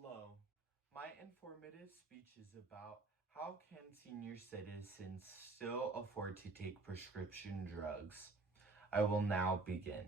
Hello. My informative speech is about how can senior citizens still afford to take prescription drugs. I will now begin.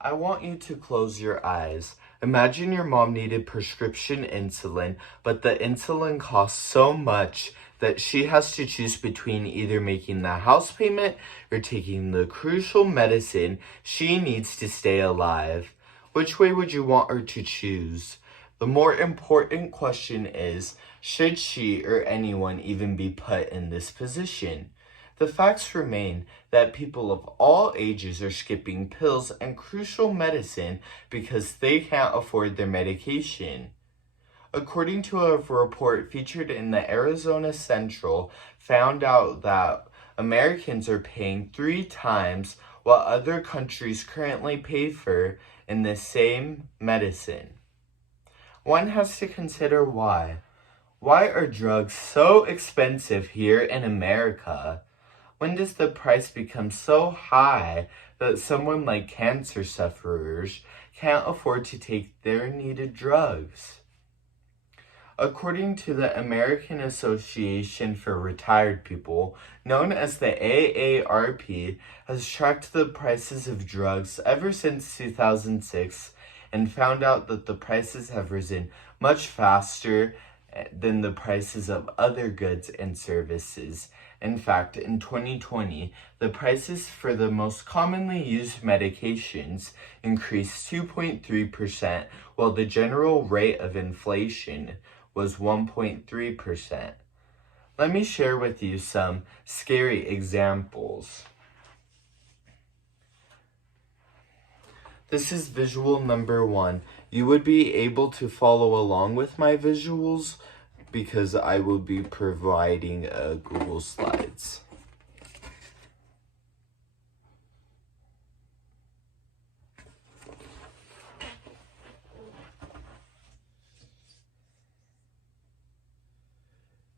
I want you to close your eyes. Imagine your mom needed prescription insulin, but the insulin costs so much that she has to choose between either making the house payment or taking the crucial medicine she needs to stay alive. Which way would you want her to choose? The more important question is, should she or anyone even be put in this position? The facts remain that people of all ages are skipping pills and crucial medicine because they can't afford their medication. According to a report featured in the Arizona Central, found out that Americans are paying 3 times what other countries currently pay for in the same medicine. One has to consider why. Why are drugs so expensive here in America? When does the price become so high that someone like cancer sufferers can't afford to take their needed drugs? According to the American Association for Retired People, known as the AARP, has tracked the prices of drugs ever since 2006 and found out that the prices have risen much faster than the prices of other goods and services. In fact, in 2020, the prices for the most commonly used medications increased 2.3%, while the general rate of inflation was 1.3%. Let me share with you some scary examples. This is visual number 1. You would be able to follow along with my visuals because I will be providing Google Slides.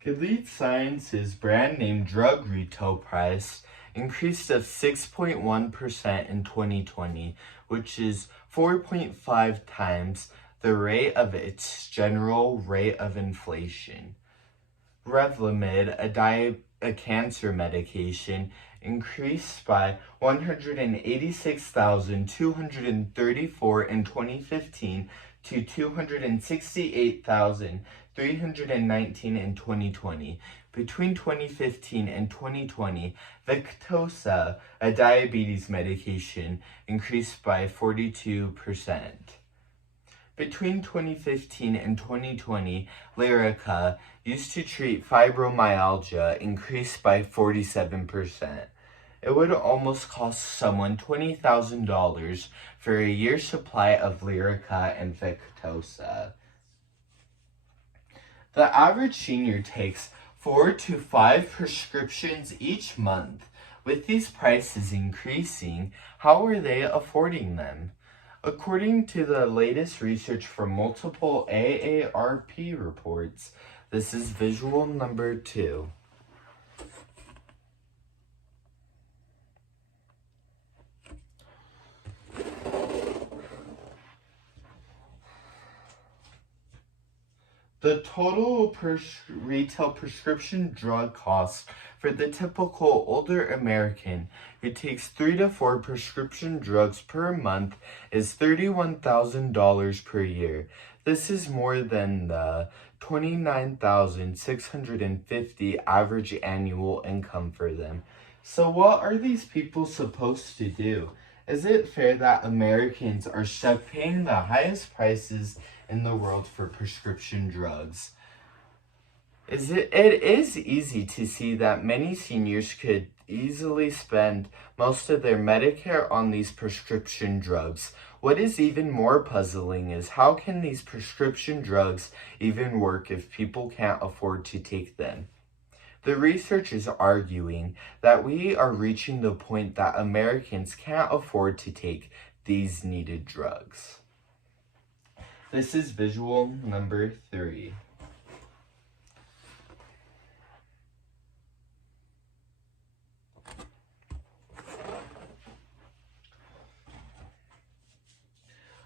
Gilead Sciences brand name drug retail price increased of 6.1% in 2020, which is 4.5 times the rate of its general rate of inflation. Revlimid, a cancer medication, increased by 186,234 in 2015 to 268,319 in 2020. Between 2015 and 2020, Victoza, a diabetes medication, increased by 42%. Between 2015 and 2020, Lyrica, used to treat fibromyalgia, increased by 47%. It would almost cost someone $20,000 for a year's supply of Lyrica and Victoza. The average senior takes 4 to 5 prescriptions each month. With these prices increasing, how are they affording them? According to the latest research from multiple AARP reports, this is visual number 2. The total retail prescription drug cost for the typical older American who takes 3 to 4 prescription drugs per month is $31,000 per year. This is more than the $29,650 average annual income for them. So what are these people supposed to do? Is it fair that Americans are stuck paying the highest prices in the world for prescription drugs? It is easy to see that many seniors could easily spend most of their Medicare on these prescription drugs. What is even more puzzling is how can these prescription drugs even work if people can't afford to take them? The research is arguing that we are reaching the point that Americans can't afford to take these needed drugs. This is visual number 3.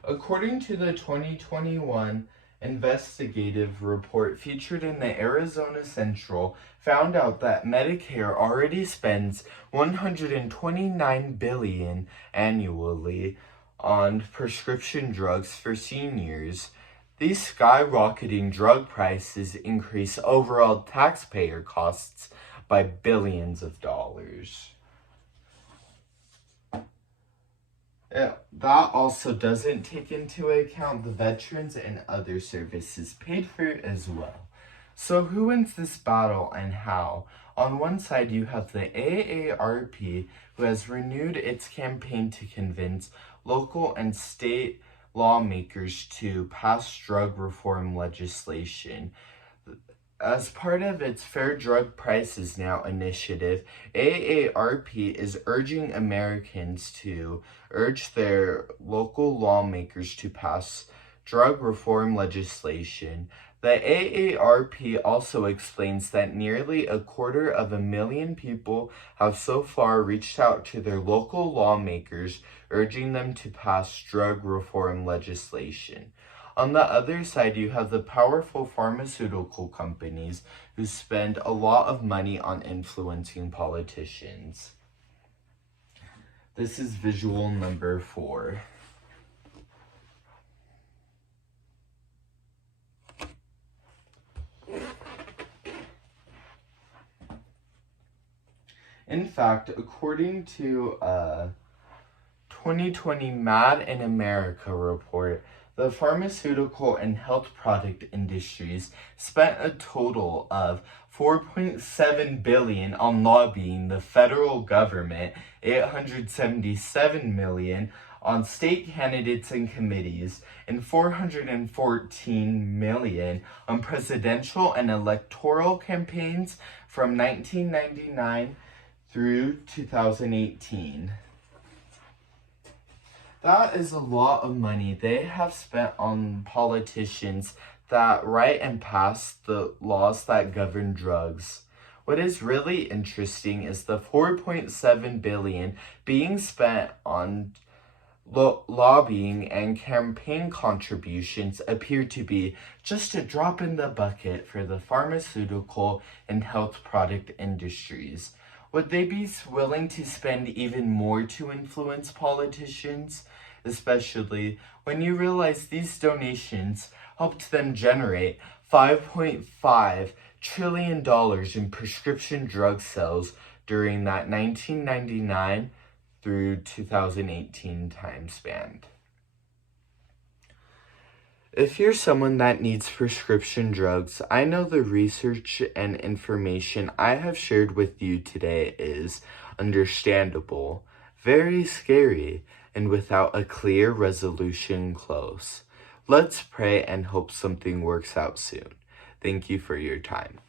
According to the 2021 investigative report featured in the Arizona Central found out that Medicare already spends $129 billion annually on prescription drugs for seniors. These skyrocketing drug prices increase overall taxpayer costs by billions of dollars. That also doesn't take into account the veterans and other services paid for as well. So who wins this battle and how? On one side, you have the AARP, who has renewed its campaign to convince local and state lawmakers to pass drug reform legislation. As part of its Fair Drug Prices Now initiative, AARP is urging Americans to urge their local lawmakers to pass drug reform legislation. The AARP also explains that nearly 250,000 people have so far reached out to their local lawmakers, urging them to pass drug reform legislation. On the other side, you have the powerful pharmaceutical companies who spend a lot of money on influencing politicians. This is visual number 4. In fact, according to a 2020 Mad in America report, the pharmaceutical and health product industries spent a total of $4.7 billion on lobbying the federal government, $877 million on state candidates and committees, and $414 million on presidential and electoral campaigns from 1999 through 2018. That is a lot of money they have spent on politicians that write and pass the laws that govern drugs. What is really interesting is the $4.7 billion being spent on lobbying and campaign contributions appear to be just a drop in the bucket for the pharmaceutical and health product industries. Would they be willing to spend even more to influence politicians? Especially when you realize these donations helped them generate $5.5 trillion in prescription drug sales during that 1999 through 2018 time span. If you're someone that needs prescription drugs, I know the research and information I have shared with you today is understandable, very scary, and without a clear resolution close. Let's pray and hope something works out soon. Thank you for your time.